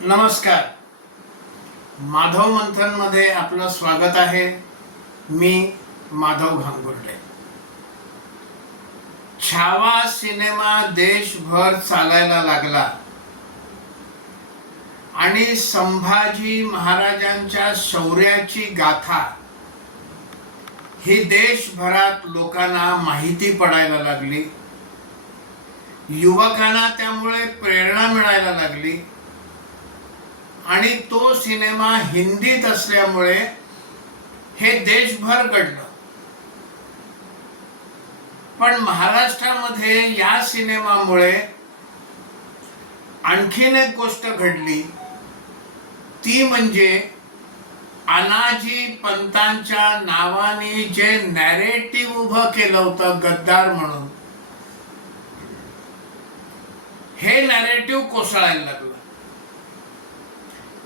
नमस्कार. माधव मंथन मध्ये आपलं स्वागत आहे. मी माधव घांगुर्डे. छावा सिनेमा देशभर चालायला लागला आणि संभाजी महाराजांच्या शौर्याची गाथा ही देशभरात लोकांना माहिती पडायला लागली. युवकांना त्यामुळे प्रेरणा मिळायला लागली आणि तो सिनेमा हिंदीत असल्यामुळे हे देशभर घडलं. पण महाराष्ट्रामध्ये या सिनेमामुळे आणखीन एक गोष्ट घडली, ती म्हणजे अनाजी पंतांच्या नावाने जे नॅरेटिव्ह उभं केलं होतं गद्दार म्हणून, हे नॅरेटिव्ह कोसळायला लागलं.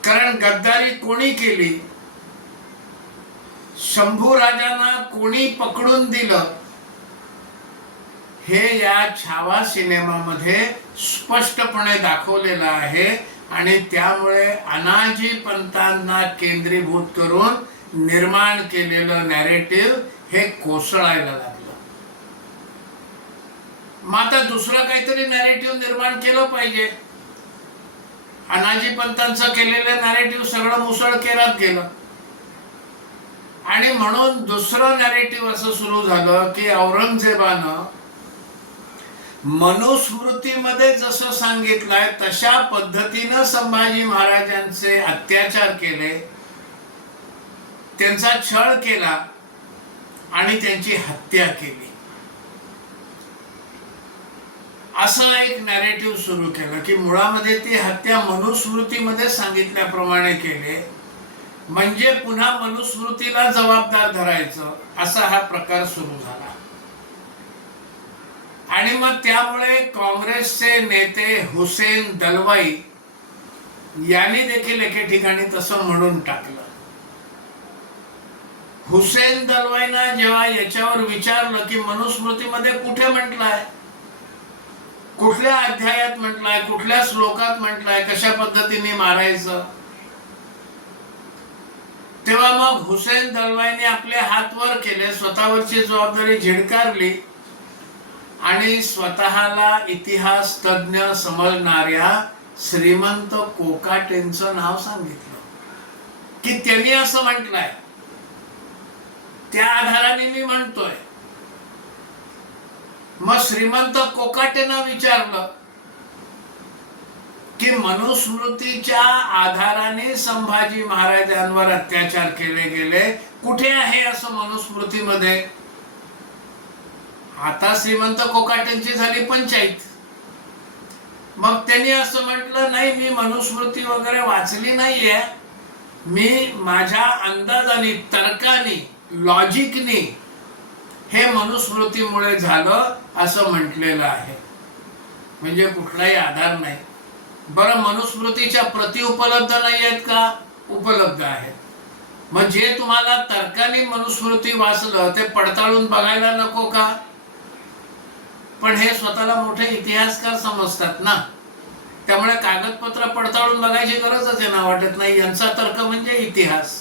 कारण गद्दारी कोणी केली, शंभू राजांना कोणी पकडून दिलं, हे या छावा सिनेमामध्ये स्पष्टपणे दाखवलेलं आहे. आणि त्यामुळे अनाजी पंतांना केंद्रीभूत करून निर्माण केलेलं नॅरेटिव्ह हे कोसळायला लागलं. मग आता दुसरं काहीतरी नॅरेटिव्ह निर्माण केलं पाहिजे. अनाजी पंतांचं केलेलं नॅरेटिव्ह सगळं मुसळकेरात गेलं आणि म्हणून दुसरं नॅरेटिव्ह असं सुरू झालं की औरंगजेबानं मनुस्मृतीमध्ये जसं सांगितलंय तशा पद्धतीनं संभाजी महाराजांचे अत्याचार केले, त्यांचा छळ केला आणि त्यांची हत्या केली, असं एक नॅरेटिव्ह सुरू केलं की मुळामध्ये ती हत्या मनुस्मृतीमध्ये सांगितल्याप्रमाणे केले, म्हणजे पुन्हा मनुस्मृतीला जबाबदार धरायचं, असा हा प्रकार सुरू झाला. आणि मग त्यामुळे काँग्रेसचे नेते हुसेन दलवाई यांनी देखील एके ठिकाणी तसं म्हणून टाकलं. हुसेन दलवाईनं जेव्हा याच्यावर विचारलं की मनुस्मृतीमध्ये कुठे म्हटलंय, कुठल्या अध्यायात म्हटलंय, कुठल्या श्लोकात म्हटलंय कशा पद्धतीने मारायचं, तेव्हा मग हुसेन दलवाईने आपले हात वर केले, स्वतःवरची जबाबदारी झिडकारली आणि स्वतःला इतिहास तज्ञ समजणाऱ्या श्रीमंत कोकाटेंचं नाव सांगितलं की त्यांनी असं म्हटलंय, त्या आधाराने मी म्हणतोय. मग श्रीमंत कोकाटेंना विचारलं की मनुस्मृतीच्या आधाराने संभाजी महाराजांवर अत्याचार केले गेले, कुठे आहे असं मनुस्मृतीमध्ये? आता श्रीमंत कोकाटेंची झाली पंचायत. मग त्यांनी असं म्हटलं, नाही मी मनुस्मृती वगैरे वाचली नाहीये, मी माझ्या अंदाजाने, तर्काने, लॉजिकने हे मनुस्मृतीमुळे झालं असं म्हटलेलं आहे. म्हणजे कुठलाही आधार नाही. बरं, मनुस्मृतीच्या प्रती उपलब्ध नाही आहेत का? उपलब्ध आहेत. मग जे तुम्हाला तर्काने मनुस्मृती वाचलं ते पडताळून बघायला नको का? पण हे स्वतःला मोठे इतिहासकार समजतात ना, त्यामुळे कागदपत्र पडताळून बघायची गरजच आहे ना वाटत नाही. यांचा तर्क म्हणजे इतिहास.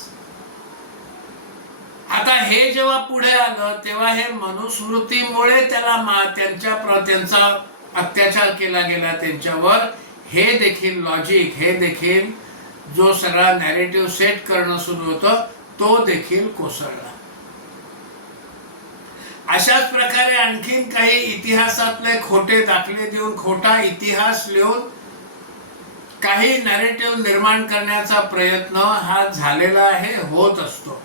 आता हे जेव्हा पुढे आलं तेव्हा हे मनुस्मृतीमुळे त्याला त्यांचा अत्याचार केला गेला त्यांच्यावर, हे देखील लॉजिक, हे देखील जो सगळा नॅरेटिव्ह सेट करणं सुरू होतं तो देखील कोसळला. अशाच प्रकारे आणखीन काही इतिहासातले खोटे दाखले देऊन, खोटा इतिहास लिहून काही नॅरेटिव्ह निर्माण करण्याचा प्रयत्न हा झालेला आहे, होत असतो.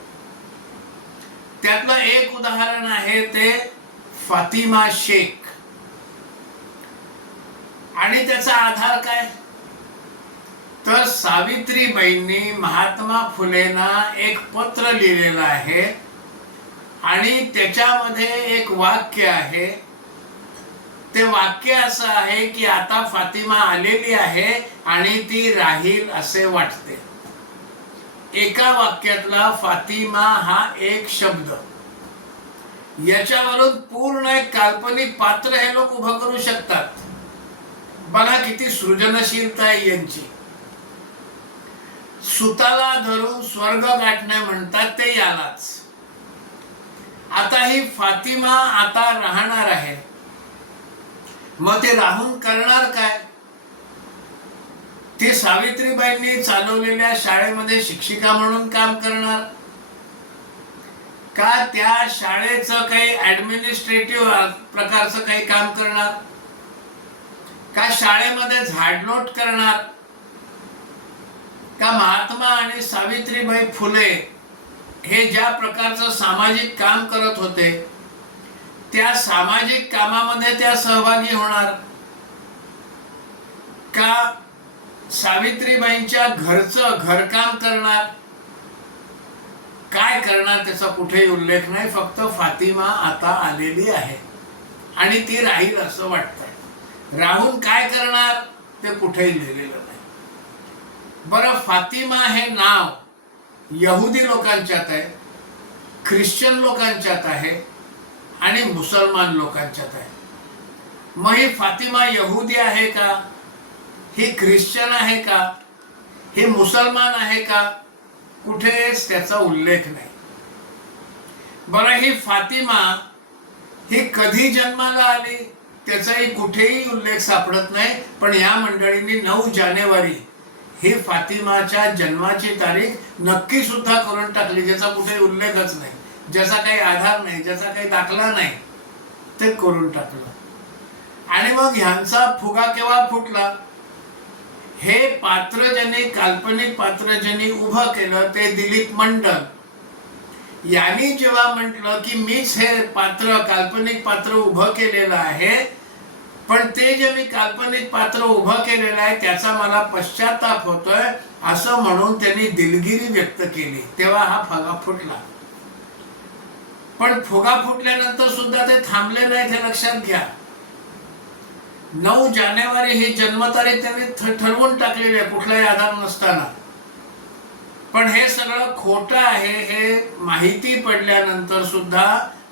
त्यातलं एक उदाहरण आहे ते फातिमा शेख. आणि त्याचा आधार काय? तर सावित्रीबाईंनी महात्मा फुलेंना एक पत्र लिहिलेलं आहे आणि त्याच्यामध्ये एक वाक्य आहे. ते वाक्य असं आहे की आता फातिमा आलेली आहे आणि ती राहील असे वाटते. एका वाक्यातला फातिमा हा एक शब्द, याच्यावरून पूर्ण एक काल्पनिक पात्र हे लोक उभं करू शकतात. बघा किती सृजनशीलता आहे यांची. सुताला धरून स्वर्ग गाठणे म्हणतात ते यालाच. आता ही फातिमा आता राहणार आहे, मग ते राहून करणार काय? ती सावित्रीबाईंनी चालवलेल्या शाळेमध्ये शिक्षिका म्हणून काम करणार का त्या शाळेचं काही ऍडमिनिस्ट्रेटिव्ह प्रकारचं काही काम करणार का शाळेमध्ये झाडलोट करणार का महात्मा आणि सावित्रीबाई फुले हे ज्या प्रकारचं सामाजिक काम करत होते त्या सामाजिक कामामध्ये त्या सहभागी होणार का सावित्रीबाईंच्या घरचं घरकाम करणार? काय करणार त्याचा कुठेही उल्लेख नाही. फक्त फातिमा आता आलेली आहे आणि ती राहील असं वाटतंय. राहून काय करणार ते कुठेही लिहिलेलं नाही. बरं, फातिमा हे नाव यहुदी लोकांच्यात आहे, ख्रिश्चन लोकांच्यात आहे आणि मुसलमान लोकांच्यात आहे. मग ही फातिमा यहुदी आहे का, ही ख्रिश्चन आहे का, ही मुसलमान आहे का? कुठेच त्याचा उल्लेख नाही. बरं, ही फातिमा ही कधी जन्माला आली त्याचाही कुठेही उल्लेख सापडत नाही. पण या मंडळींनी 9 जानेवारी ही फातिमाच्या जन्माची तारीख नक्की सुद्धा करून टाकली, ज्याचा कुठेही उल्लेखच नाही, ज्याचा काही आधार नाही, ज्याचा काही दाखला नाही, ते करून टाकलं. आणि मग ह्यांचा फुगा केव्हा फुटला? हे पात्र ज्यांनी, काल्पनिक पात्र ज्यांनी उभं केलं ते दिलीप मंडल यांनी जेव्हा म्हटलं की मीच हे पात्र, काल्पनिक पात्र उभं केलेलं आहे, पण ते जे मी काल्पनिक पात्र उभं केलेलं आहे त्याचा मला पश्चाताप होतोय असं म्हणून त्यांनी दिलगिरी व्यक्त केली, तेव्हा हा फुगा फुटला. पण फुगा फुटल्यानंतर सुद्धा ते थांबले नाही, हे लक्षात घ्या. 9 जानेवारी ही जन्मतारीख त्यांनी ठरवून टाकलेली आहे कुठलाही आधार नसताना. पण हे सगळं खोटं आहे हे माहिती पडल्यानंतर सुद्धा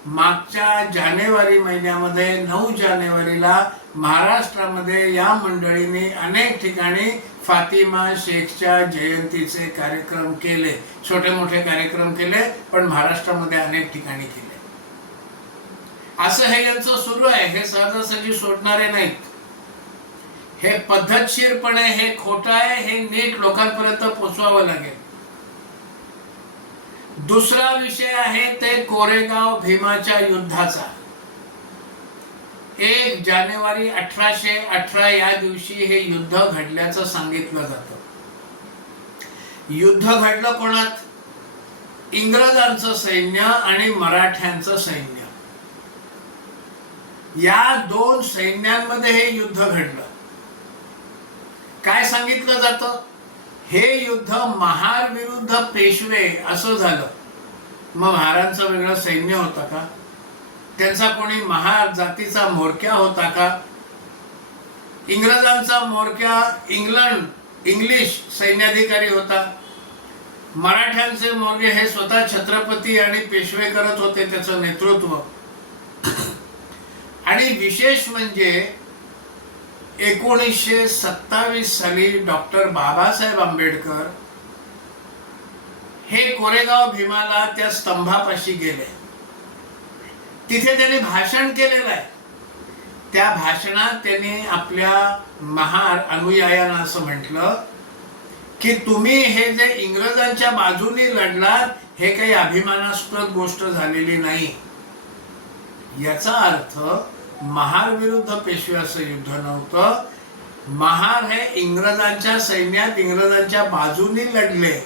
मागच्या जानेवारी महिन्यामध्ये 9 जानेवारीला महाराष्ट्रामध्ये या मंडळींनी अनेक ठिकाणी फातिमा शेखच्या जयंतीचे कार्यक्रम केले, छोटे मोठे कार्यक्रम केले, पण महाराष्ट्रामध्ये अनेक ठिकाणी केले. असं हे यांचं सुरू आहे. हे सहजासहजी सोडणारे नाहीत. हे पद्धतशीरपणे हे खोटं आहे, हे नीट लोकांपर्यंत पोचवावं लागेल. दुसरा विषय आहे ते कोरेगाव भीमाच्या युद्धाचा. 1 जानेवारी 1818 या दिवशी हे युद्ध घडल्याचं सांगितलं जातं. युद्ध घडलं कोणात? इंग्रजांचं सैन्य आणि मराठ्यांचं सैन्य, या 2 सैन्यांमध्ये हे युद्ध घडलं. काय सांगितलं जातं? हे युद्ध महार विरुद्ध पेशवे असं झालं. मग महारांचं वेगळं सैन्य होता का? त्यांचा कोणी महार जातीचा म्होरक्या होता का? इंग्रजांचा म्होरक्या इंग्लिश सैन्याधिकारी होता. मराठ्यांचे म्होरके हे स्वतः छत्रपती आणि पेशवे करत होते त्याचं नेतृत्व. आणि विशेष म्हणजे 1927 साली डॉक्टर बाबासाहेब आंबेडकर हे कोरेगाव भीमाला त्या स्तंभापाशी गेले. तिथे त्यांनी भाषण केलेलं आहे. त्या भाषणात त्यांनी आपल्या महार अनुयायांना असं म्हटलं की तुम्ही हे जे इंग्रजांच्या बाजूने लढलात हे काही अभिमानास्पद गोष्ट झालेली नाही. याचा अर्थ महार विरुद्ध पेशवे असं युद्ध नव्हतं. महार हे इंग्रजांच्या सैन्यात इंग्रजांच्या बाजूने लढले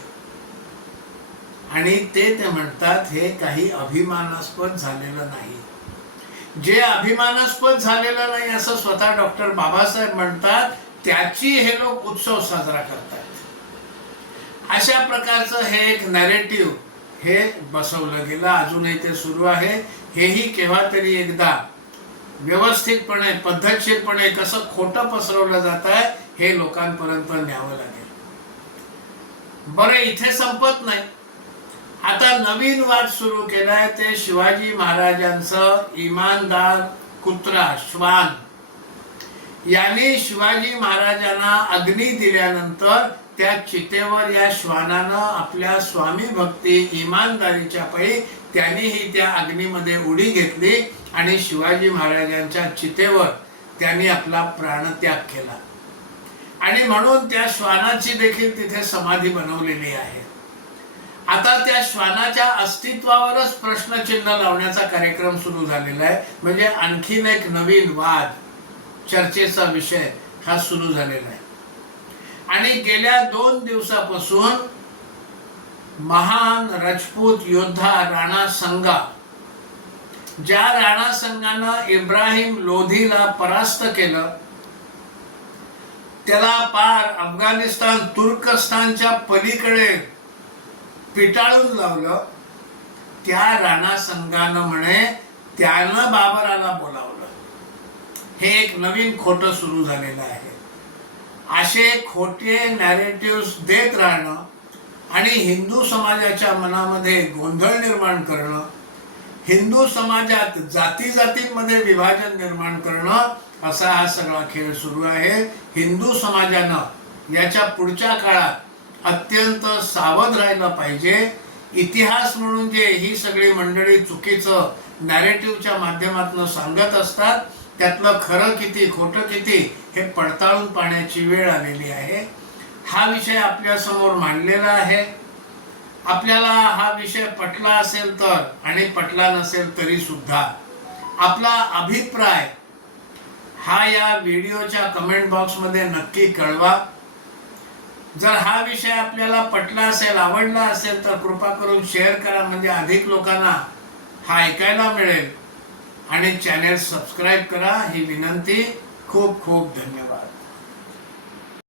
आणि ते म्हणतात हे काही अभिमानास्पद झालेलं नाही. जे अभिमानास्पद झालेलं नाही असं स्वतः डॉक्टर बाबासाहेब म्हणतात, त्याची हे लोक उत्सव साजरा करतात. अशा प्रकारचं हे एक नॅरेटिव्ह हे बसवलं गेलं. अजूनही ते सुरू आहे. हेही केव्हा तरी एकदा व्यवस्थितपणे, पद्धतशीरपणे कसं खोटं पसरवलं जात आहे हे लोकांपर्यंत न्यावं लागेल. बरं, इथे संपत नाही. आता नवीन वाद सुरू केलाय ते शिवाजी महाराजांचं इमानदार कुत्रा श्वान यांनी शिवाजी महाराजांना अग्नी दिल्यानंतर त्या चितेवर या श्वानानं आपल्या स्वामी भक्ती इमानदारीच्या पायी त्यांनीही त्या अग्नीमध्ये उडी घेतली आणि शिवाजी महाराजांच्या चितेवर त्यांनी आपला प्राणत्याग केला. आणि म्हणून त्या श्वानाची देखील तिथे समाधी बनवलेली आहे. आता त्या श्वानाच्या अस्तित्वावरच प्रश्नचिन्ह लावण्याचा कार्यक्रम सुरू झालेला आहे. म्हणजे आणखीन एक नवीन वाद, चर्चेचा विषय हा सुरू झालेला आहे. आणि गेल्या 2 दिवसापासून महान राजपूत योद्धा राणा संगा, ज्या राणा संगानं इब्राहिम लोधीला परास्त केलं, त्याला पार अफगाणिस्तान तुर्कस्तानच्या पलीकडे पिटाळून लावलं, त्या राणा संघानं म्हणे त्यानं बाबराला बोलावलं. हे एक नवीन खोटं सुरू झालेलं आहे. असे खोटे नॅरेटिव्ह देत राहणं आणि हिंदू समाजाच्या मनामध्ये गोंधळ निर्माण करणं, हिंदू समाजात जाती जातींमध्ये विभाजन निर्माण करणं, असा हा सगळा खेळ सुरू आहे. हिंदू समाजानं याच्या पुढच्या काळात अत्यंत सावध राहायला पाहिजे. इतिहास म्हणून जे ही सगळी मंडळी चुकीचं नॅरेटिव्हच्या माध्यमातून सांगत असतात, त्यातलं खरं किती खोटं किती हे पडताळून पाहण्याची वेळ आलेली आहे. हा विषय आपल्या समोर मांडलेला आहे. आपल्याला हा विषय पटला असेल तर आणि पटला नसेल तरी सुद्धा आपला अभिप्राय हा या व्हिडिओच्या कमेंट बॉक्समध्ये नक्की कळवा. जर हा विषय आपल्याला पटला असेल, आवडला असेल तर कृपा करून शेअर करा, म्हणजे अधिक लोकांना हा ऐकायला मिळेल. आणि चॅनेल सबस्क्राईब करा ही विनंती. खूप खूप धन्यवाद.